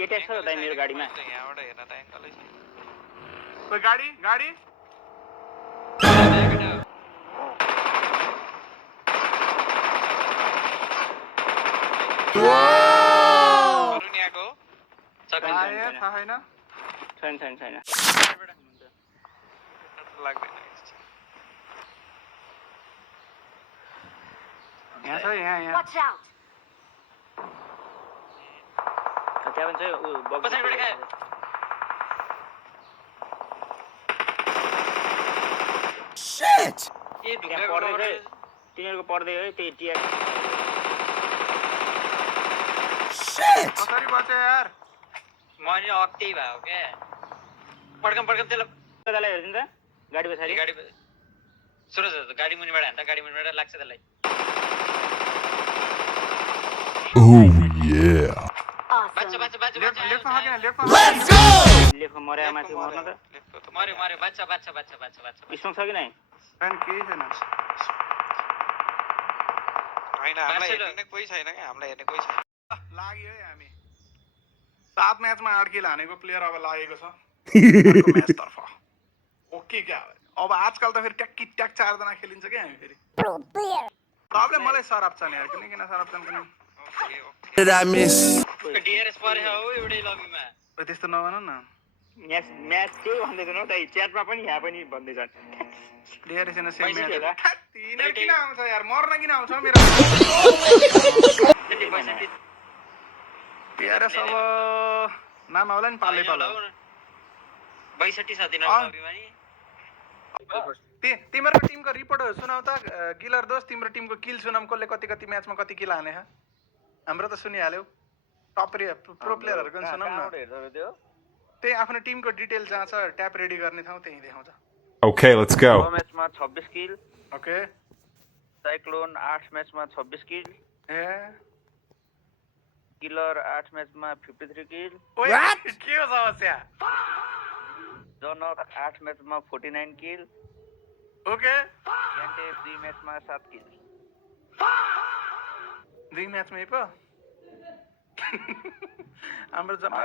केटेक्स छ त मेरो गाडीमा यहाँबाट हेर्न त एंगलै छैन कोही गाडी रुनियाको छैन लाग्दैन यहाँ छ यहाँ Watch out! त्यहाँ पनि छ पछाडिबाट खायो Shit! ए ढुक्का तिनीहरुको पर्दै हो त्यही टियर Shit! कसरी बच्यो यार म नि अत्तै भयो के पड्कम त्यसलाई त्यसलाई हेर्दिन त गाडी पछाडी गाडी सुरज गाडी मुनिबाट हान्दा गाडी मुनिबाट लाग्छ त्यसलाई Oh yeah! बाच्चा लेफ्टमा Hokkien लेफ्टमा Let's go! लेखमा मर्या माथि मर्न त मर्यो बाच्चा स्मोक छ कि नै छैन केही छैन हैन हामीलाई हेर्ने कोही छैन के हामीलाई हेर्ने कोही छैन लाग्यो है हामी 7 म्याचमा 8 किल हानेको प्लेयर अब लागेको छ अर्को म्याच तर्फ ओके क्या अब आजकल त फेरि ट्याक्की ट्याक 4 जना खेलिन्छ के हामी फेरि प्रब्लम मलाई सरप छ नि यार किन सरप छन् किन Did I miss? डीआरएस परे हो एउटै लबीमा त्यस्तो नभन न म्याच के भन्दै थिएन त च्याटमा पनि यहाँ पनि भन्दै छन् डीआरएस न सेम पैसा म्याच होला? तिनीहरु किन आउँछ यार मर्न किन आउँछ मेरो डीआरएस अब नाम आउला नि पाल्दै पाल्ला 62 छ तिनीहरु लबीमा नि तिम्रो टिमको रिपोर्टहरु सुनाउ त किलर दोस्त तिम्रो टिमको किल सुनाम कसले कति म्याचमा कति किल हाने ह हाम्रो त सुनिहाल्यौ टप प्रो प्लेयरहरुको पनि सुनाउ न त्यही आफ्नो टिमको डिटेल जहाँ छ ट्याप रेडी गर्ने ठाउँ त्यही देखाउँछ Okay, let's go. म्याचमा 26 किल ओके साइक्लोन 8 म्याचमा 26 किल ए किलर 8 म्याचमा 53 किल ओए के हो समस्या जनक 8 म्याचमा 49 किल ओके यान्टे 3 म्याचमा 7 किल 2 म्याचमै पो हाम्रो जम्मा